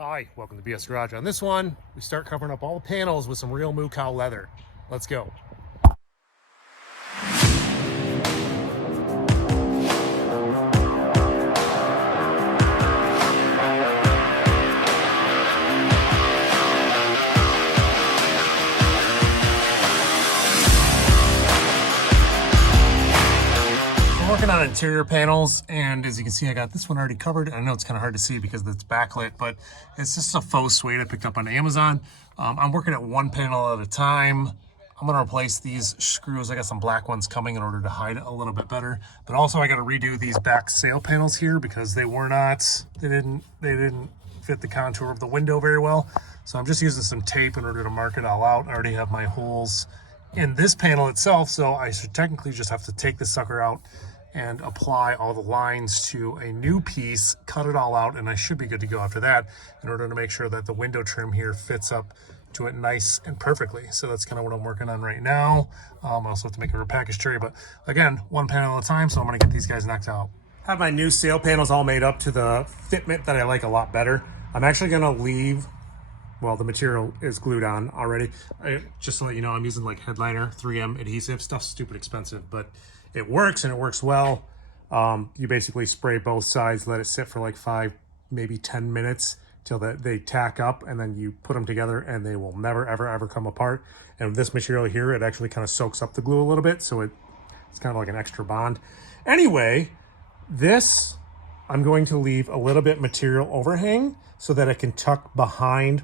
Hi, welcome to BS Garage. On this one, we start covering up all the panels with some real moo cow leather. Let's go. I'm working on interior panels, and as you can see, I got this one already covered. I know it's kind of hard to see because it's backlit, but it's just a faux suede I picked up on Amazon. I'm working at one panel at a time. I'm gonna replace these screws. I got some black ones coming in order to hide it a little bit better. But also I gotta redo these back sail panels here because they didn't fit the contour of the window very well. So I'm just using some tape in order to mark it all out. I already have my holes in this panel itself, so I should technically just have to take this sucker out and apply all the lines to a new piece, cut it all out, and I should be good to go after that in order to make sure that the window trim here fits up to it nice and perfectly. So that's kind of what I'm working on right now. I also have to make a repackaged tray, but again, one panel at a time, so I'm gonna get these guys knocked out. Have my new sail panels all made up to the fitment that I like a lot better. I'm actually gonna leave, well, the material is glued on already. Just to let you know, I'm using like headliner 3M adhesive. Stuff's stupid expensive, but it works and it works well. You basically spray both sides, let it sit for like 5, maybe 10 minutes till they tack up, and then you put them together and they will never, ever, ever come apart. And with this material here, it actually kind of soaks up the glue a little bit, so it's kind of like an extra bond. Anyway, this, I'm going to leave a little bit material overhang so that I can tuck behind,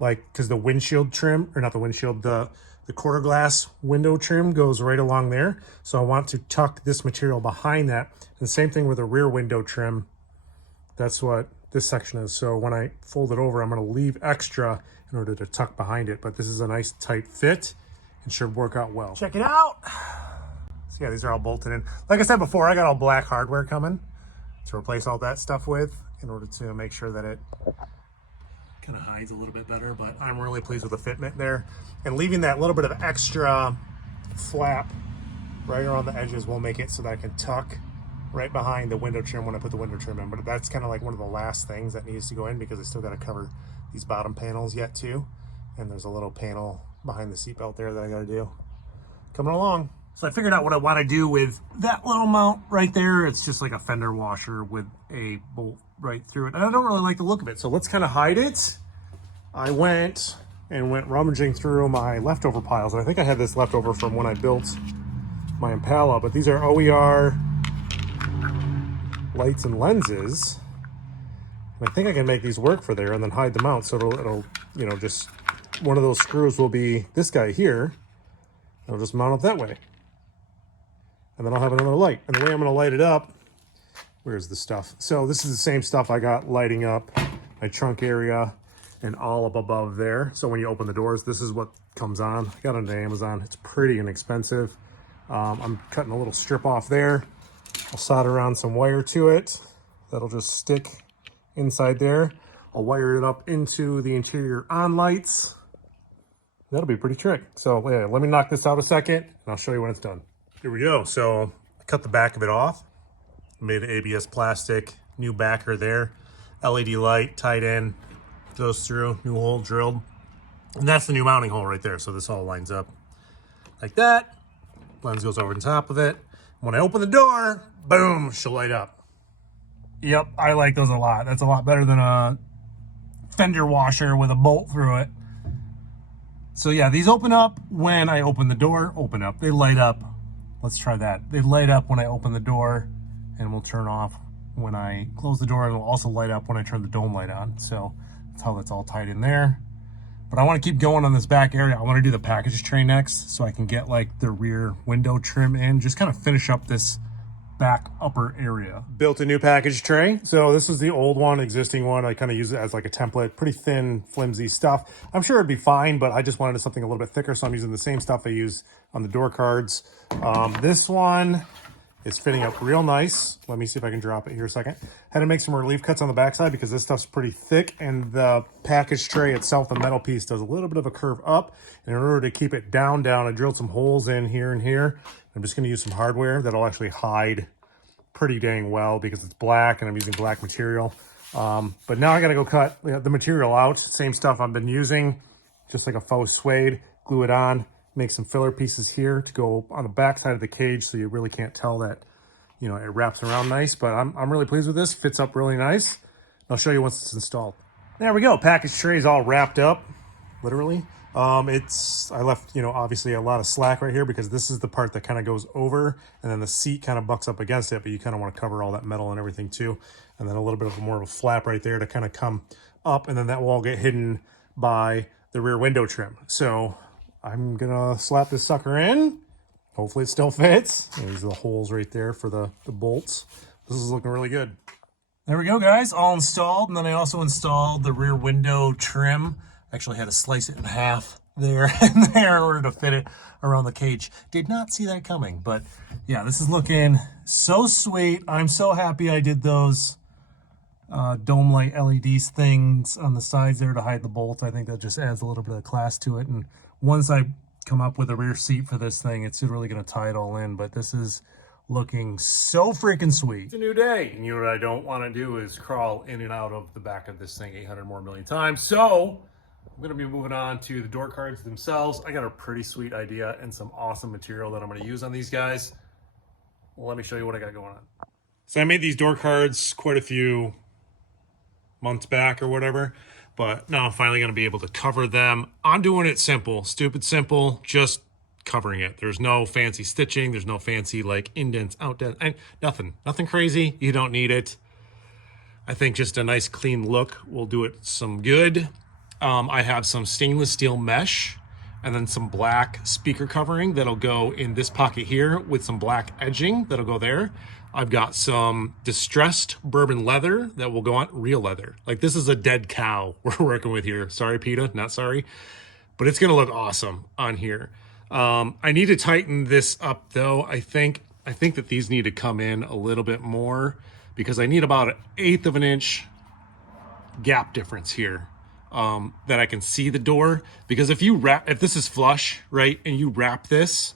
like, because the windshield trim, or not the windshield, the quarter glass window trim goes right along there. So I want to tuck this material behind that. And the same thing with the rear window trim. That's what this section is. So when I fold it over, I'm going to leave extra in order to tuck behind it. But this is a nice tight fit and should work out well. Check it out. So yeah, these are all bolted in. Like I said before, I got all black hardware coming to replace all that stuff with in order to make sure that it kind of hides a little bit better, but I'm really pleased with the fitment there. And leaving that little bit of extra flap right around the edges will make it so that I can tuck right behind the window trim when I put the window trim in. But that's kind of like one of the last things that needs to go in because I still got to cover these bottom panels yet too. And there's a little panel behind the seatbelt there that I got to do. Coming along. So I figured out what I want to do with that little mount right there. It's just like a fender washer with a bolt right through it. And I don't really like the look of it. So let's kind of hide it. I went rummaging through my leftover piles. And I think I had this leftover from when I built my Impala, but these are OER lights and lenses. And I think I can make these work for there and then hide them out. So it'll, you know, just one of those screws will be this guy here. It'll just mount up that way. And then I'll have another light. And the way I'm gonna light it up, where's the stuff? So this is the same stuff I got lighting up my trunk area and all up above there. So when you open the doors, this is what comes on. I got it on Amazon. It's pretty inexpensive. I'm cutting a little strip off there. I'll solder on some wire to it. That'll just stick inside there. I'll wire it up into the interior on lights. That'll be a pretty trick. So yeah, let me knock this out a second and I'll show you when it's done. Here we go. So I cut the back of it off. Made ABS plastic, new backer there. LED light tied in, goes through, new hole drilled. And that's the new mounting hole right there. So this all lines up like that. Lens goes over the top of it. When I open the door, boom, she'll light up. Yep, I like those a lot. That's a lot better than a fender washer with a bolt through it. So yeah, these open up when I open the door, open up. They light up. Let's try that. They light up when I open the door and will turn off when I close the door, and will also light up when I turn the dome light on. So that's how that's all tied in there. But I want to keep going on this back area. I want to do the package tray next so I can get like the rear window trim in, just kind of finish up this back upper area. Built a new package tray. So this is the old one, existing one. I kind of use it as like a template, pretty thin, flimsy stuff. I'm sure it'd be fine, but I just wanted something a little bit thicker. So I'm using the same stuff I use on the door cards. This one is fitting up real nice. Let me see if I can drop it here a second. Had to make some relief cuts on the backside because this stuff's pretty thick, and the package tray itself, the metal piece, does a little bit of a curve up. And in order to keep it down, I drilled some holes in here and here. I'm just going to use some hardware that'll actually hide pretty dang well because it's black and I'm using black material. But now I gotta go cut the material out. Same stuff I've been using, just like a faux suede. Glue it on, make some filler pieces here to go on the back side of the cage so you really can't tell that, you know, it wraps around nice. But I'm really pleased with this. Fits up really nice. I'll show you once it's installed. There we go. Package tray is all wrapped up, literally. I left, you know, obviously a lot of slack right here because this is the part that kind of goes over and then the seat kind of bucks up against it, but you kind of want to cover all that metal and everything too. And then a little bit of more of a flap right there to kind of come up, and then that will all get hidden by the rear window trim. So I'm gonna slap this sucker in. Hopefully it still fits. There's the holes right there for the bolts. This is looking really good. There we go, guys, all installed. And then I also installed the rear window trim. Actually had to slice it in half there and there in order to fit it around the cage. Did not see that coming, but yeah, this is looking so sweet. I'm so happy I did those dome light LEDs things on the sides there to hide the bolts. I think that just adds a little bit of class to it. And once I come up with a rear seat for this thing, it's really going to tie it all in. But this is looking so freaking sweet. It's a new day, and you know what I don't want to do is crawl in and out of the back of this thing 800 more million times. So I'm going to be moving on to the door cards themselves. I got a pretty sweet idea and some awesome material that I'm going to use on these guys. Well, let me show you what I got going on. So I made these door cards quite a few months back or whatever, but now I'm finally going to be able to cover them. I'm doing it simple, stupid simple, just covering it. There's no fancy stitching. There's no fancy like indents, outdents, and nothing crazy. You don't need it. I think just a nice clean look will do it some good. I have some stainless steel mesh and then some black speaker covering that'll go in this pocket here with some black edging that'll go there. I've got some distressed bourbon leather that will go on, real leather. Like this is a dead cow we're working with here. Sorry, PETA, not sorry. But it's gonna look awesome on here. I need to tighten this up though. I think that these need to come in a little bit more because I need about 1/8 of an inch gap difference here. That I can see the door, because if this is flush, right, and you wrap this,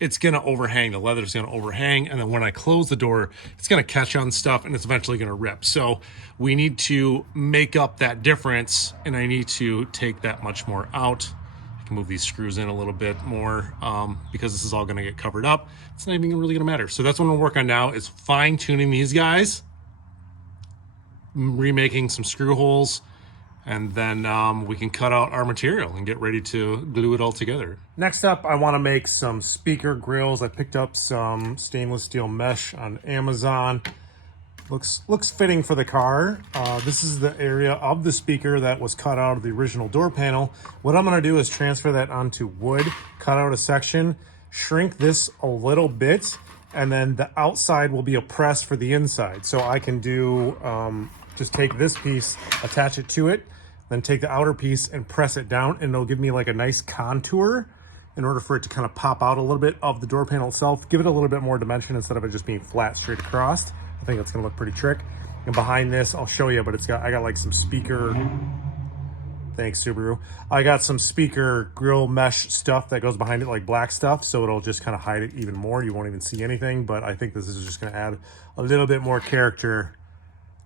it's gonna overhang, the leather's gonna overhang, and then when I close the door, it's gonna catch on stuff and it's eventually gonna rip. So we need to make up that difference, and I need to take that much more out. I can move these screws in a little bit more because this is all gonna get covered up. It's not even really gonna matter. So that's what I'm gonna work on now, is fine tuning these guys, remaking some screw holes, and then we can cut out our material and get ready to glue it all together. Next up, I want to make some speaker grills. I picked up some stainless steel mesh on Amazon. Looks fitting for the car. This is the area of the speaker that was cut out of the original door panel. What I'm going to do is transfer that onto wood, cut out a section, shrink this a little bit, and then the outside will be a press for the inside. So I can do, just take this piece, attach it to it, then take the outer piece and press it down, and it'll give me like a nice contour in order for it to kind of pop out a little bit of the door panel itself, give it a little bit more dimension instead of it just being flat straight across. I think that's gonna look pretty trick. And behind this, I'll show you, but I got like some speaker, thanks Subaru. I got some speaker grill mesh stuff that goes behind it, like black stuff, so it'll just kind of hide it even more. You won't even see anything, but I think this is just gonna add a little bit more character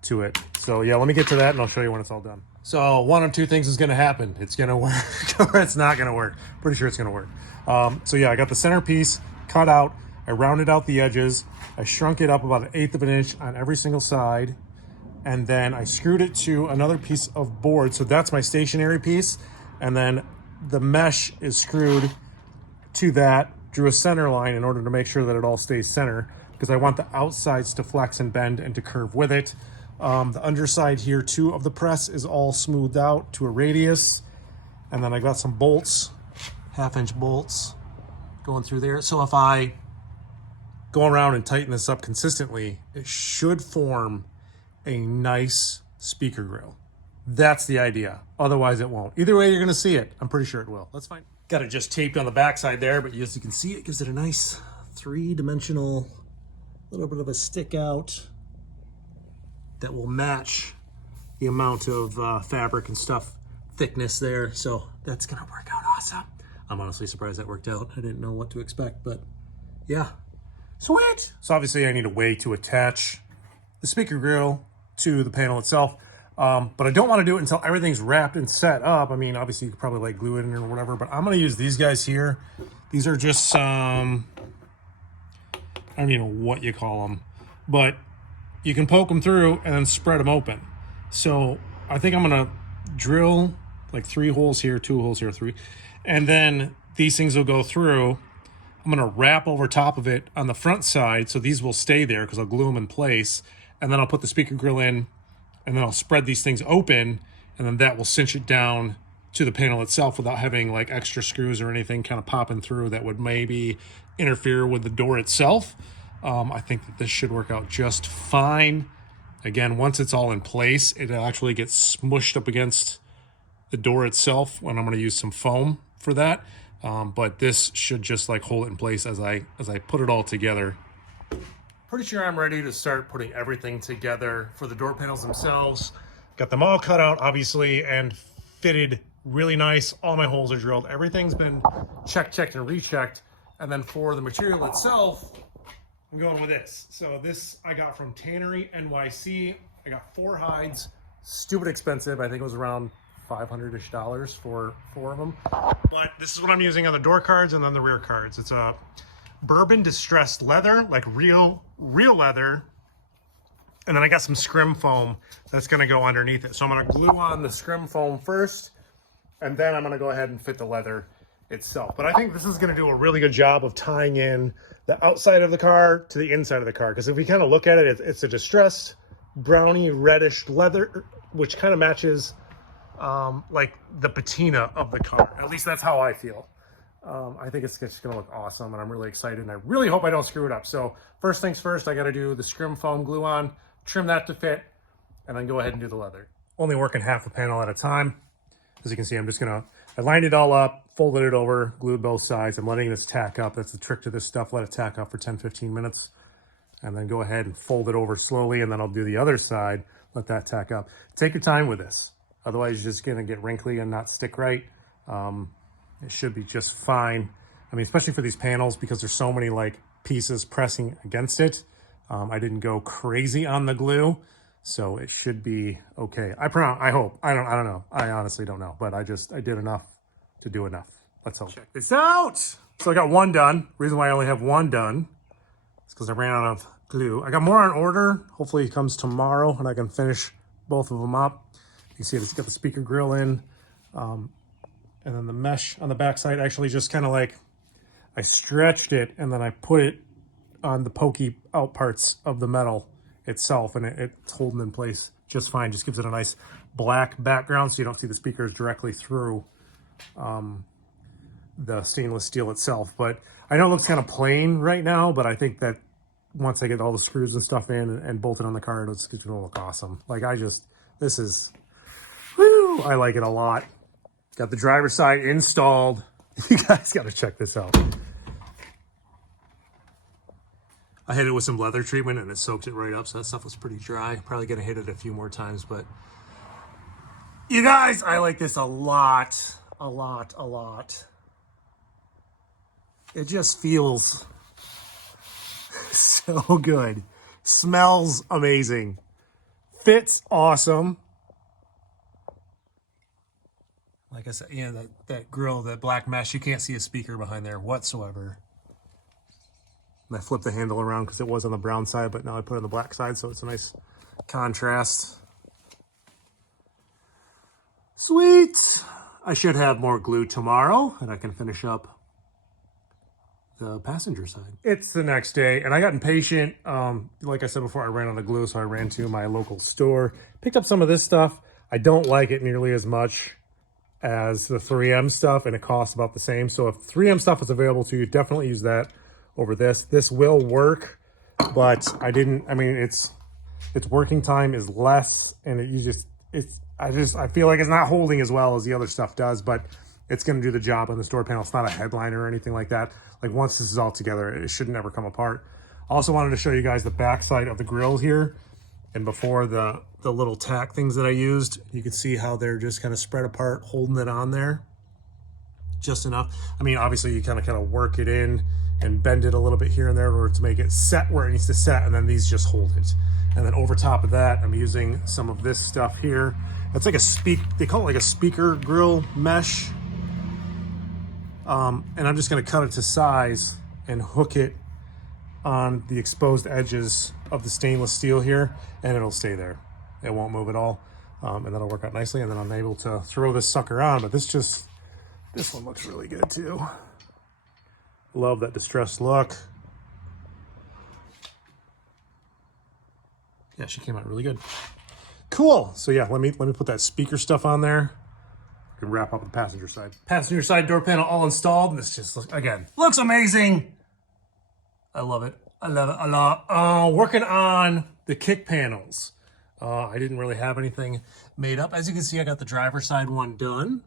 to it. So yeah, let me get to that and I'll show you when it's all done. So one of two things is gonna happen. It's gonna work or it's not gonna work. Pretty sure it's gonna work. So yeah, I got the center piece cut out. I rounded out the edges. I shrunk it up about 1/8 of an inch on every single side. And then I screwed it to another piece of board. So that's my stationary piece. And then the mesh is screwed to that, drew a center line in order to make sure that it all stays center, because I want the outsides to flex and bend and to curve with it. The underside here too of the press is all smoothed out to a radius. And then I got some bolts, 1/2-inch bolts going through there. So if I go around and tighten this up consistently, it should form a nice speaker grill. That's the idea. Otherwise it won't. Either way, you're gonna see it. I'm pretty sure it will. That's fine. Got it just taped on the backside there, but as you can see, it gives it a nice 3-dimensional, little bit of a stick out that will match the amount of fabric and stuff, thickness there. So that's gonna work out awesome. I'm honestly surprised that worked out. I didn't know what to expect, but yeah, sweet. So obviously I need a way to attach the speaker grill to the panel itself. But I don't want to do it until everything's wrapped and set up. I mean, obviously you could probably like glue it in or whatever, but I'm going to use these guys here. These are just some, I don't even know what you call them, but you can poke them through and then spread them open. So I think I'm going to drill like 3 holes here, 2 holes here, 3, and then these things will go through. I'm going to wrap over top of it on the front side, so these will stay there because I'll glue them in place, and then I'll put the speaker grill in, and then I'll spread these things open, and then that will cinch it down to the panel itself without having like extra screws or anything kind of popping through that would maybe interfere with the door itself. I think that this should work out just fine. Again, once it's all in place, it actually gets smushed up against the door itself, and I'm going to use some foam for that. But this should just like hold it in place as I put it all together. Pretty sure I'm ready to start putting everything together for the door panels themselves. Got them all cut out, obviously, and fitted really nice. All my holes are drilled. Everything's been checked, and rechecked. And then for the material itself, I'm going with this. So this I got from Tannery NYC. I got 4 hides, stupid expensive. I think it was around $500-ish for 4 of them. But this is what I'm using on the door cards and then the rear cards. It's a bourbon distressed leather, like real leather. And then I got some scrim foam that's gonna go underneath it. So I'm gonna glue on the scrim foam first, and then I'm gonna go ahead and fit the leather itself. But I think this is gonna do a really good job of tying in the outside of the car to the inside of the car. Because if we kind of look at it, it's a distressed browny reddish leather, which kind of matches like the patina of the car. At least that's how I feel. I think it's just gonna look awesome, and I'm really excited, and I really hope I don't screw it up. So first things first, I gotta do the scrim foam glue on, trim that to fit, and then go ahead and do the leather. Only working half a panel at a time. As you can see, I lined it all up, folded it over, glued both sides. I'm letting this tack up. That's the trick to this stuff. Let it tack up for 10-15 minutes, and then go ahead and fold it over slowly, and then I'll do the other side, let that tack up. Take your time with this. Otherwise, you're just gonna get wrinkly and not stick right. It should be just fine. I mean, especially for these panels, because there's so many like pieces pressing against it. I didn't go crazy on the glue, so it should be okay. I hope. I don't know. I honestly don't know, but I did enough to do enough. Let's hope. Check this out. So I got 1 done. Reason why I only have 1 done is because I ran out of glue. I got more on order. Hopefully it comes tomorrow and I can finish both of them up. You can see it's got the speaker grill in. And then the mesh on the backside actually just kind of like, I stretched it and then I put it on the pokey out parts of the metal itself, and it's holding in place just fine. Just gives it a nice black background so you don't see the speakers directly through the stainless steel itself. But I know it looks kind of plain right now, but I think that once I get all the screws and stuff in and bolted on the car, it's gonna look awesome. Like this is, whew, I like it a lot. Got the driver's side installed. You guys got to check this out. I hit it with some leather treatment and it soaked it right up, so that stuff was pretty dry. Probably gonna hit it a few more times, but you guys, I like this a lot. It just feels so good. Smells amazing. Fits awesome. Like I said, yeah, that grill, that black mesh, you can't see a speaker behind there whatsoever. And I flipped the handle around because it was on the brown side, but now I put it on the black side, so it's a nice contrast. Sweet! I should have more glue tomorrow, and I can finish up the passenger side. It's the next day, and I got impatient. Like I said before, I ran out of glue, so I ran to my local store, picked up some of this stuff. I don't like it nearly as much as the 3M stuff, and it costs about the same. So if 3M stuff is available to you, definitely use that over this. This will work, but I mean, its working time is less, and I feel like it's not holding as well as the other stuff does, but it's going to do the job on the door panel. It's not a headliner or anything like that. Like once this is all together, it should never come apart. Also wanted to show you guys the back side of the grill here. And before the little tack things that I used, you can see how they're just kind of spread apart, holding it on there. just enough. I mean, obviously you kind of work it in and bend it a little bit here and there in order to make it set where it needs to set, and then these just hold it. And then over top of that, I'm using some of this stuff here. It's like they call it like a speaker grill mesh. And I'm just gonna cut it to size and hook it on the exposed edges of the stainless steel here, and it'll stay there. It won't move at all. And that'll work out nicely, and then I'm able to throw this sucker on. But this one looks really good too. Love that distressed look. Yeah, she came out really good. Cool. So yeah, let me put that speaker stuff on there. I can wrap up the passenger side. Passenger side door panel all installed. And this just looks amazing. I love it. I love it a lot. Working on the kick panels. I didn't really have anything made up. As you can see, I got the driver's side one done.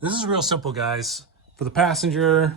This is real simple, guys. For the passenger,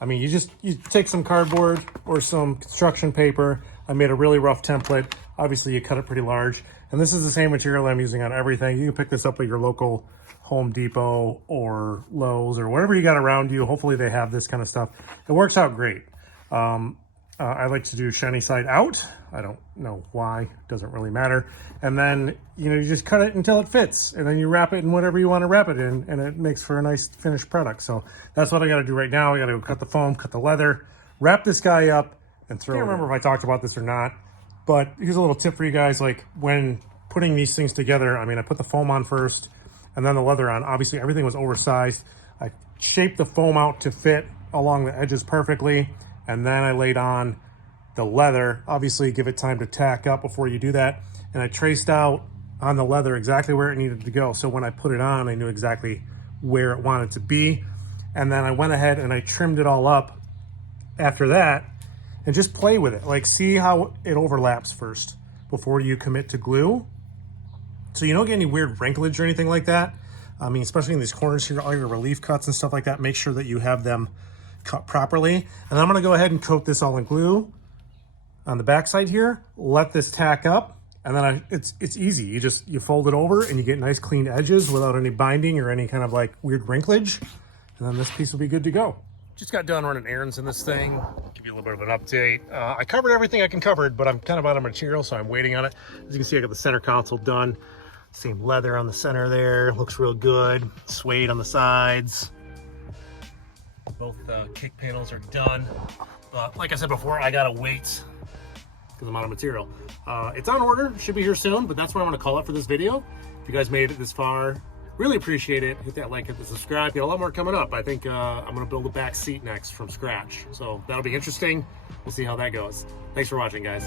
I mean, you take some cardboard or some construction paper. I made a really rough template. Obviously, you cut it pretty large. And this is the same material I'm using on everything. You can pick this up at your local Home Depot or Lowe's or whatever you got around you. Hopefully they have this kind of stuff. It works out great. I like to do shiny side out. I don't know why, doesn't really matter. And then, you just cut it until it fits, and then you wrap it in whatever you want to wrap it in, and it makes for a nice finished product. So that's what I got to do right now. I got to go cut the foam, cut the leather, wrap this guy up, and throw it. I can't remember if I talked about this or not, but here's a little tip for you guys. Like when putting these things together, I mean, I put the foam on first and then the leather on. Obviously everything was oversized. I shaped the foam out to fit along the edges perfectly, and then I laid on the leather. Obviously give it time to tack up before you do that. And I traced out on the leather exactly where it needed to go. So when I put it on, I knew exactly where it wanted to be. And then I went ahead and I trimmed it all up after that and just play with it. Like, see how it overlaps first before you commit to glue. So you don't get any weird wrinklage or anything like that. I mean, especially in these corners here, all your relief cuts and stuff like that, make sure that you have them cut properly. And I'm gonna go ahead and coat this all in glue on the back side here, let this tack up, and then it's easy. You fold it over and you get nice clean edges without any binding or any kind of like weird wrinklage. And then this piece will be good to go. Just got done running errands in this thing. Give you a little bit of an update. I covered everything I can cover, but I'm kind of out of material, so I'm waiting on it. As you can see, I got the center console done. Same leather on the center there, looks real good. Suede on the sides. Both kick panels are done. But like I said before, I gotta wait because I'm out of material. It's on order, should be here soon, but that's where I'm gonna call it for this video. If you guys made it this far, really appreciate it. Hit that like, hit the subscribe. Got a lot more coming up. I think I'm gonna build a back seat next from scratch. So that'll be interesting. We'll see how that goes. Thanks for watching, guys.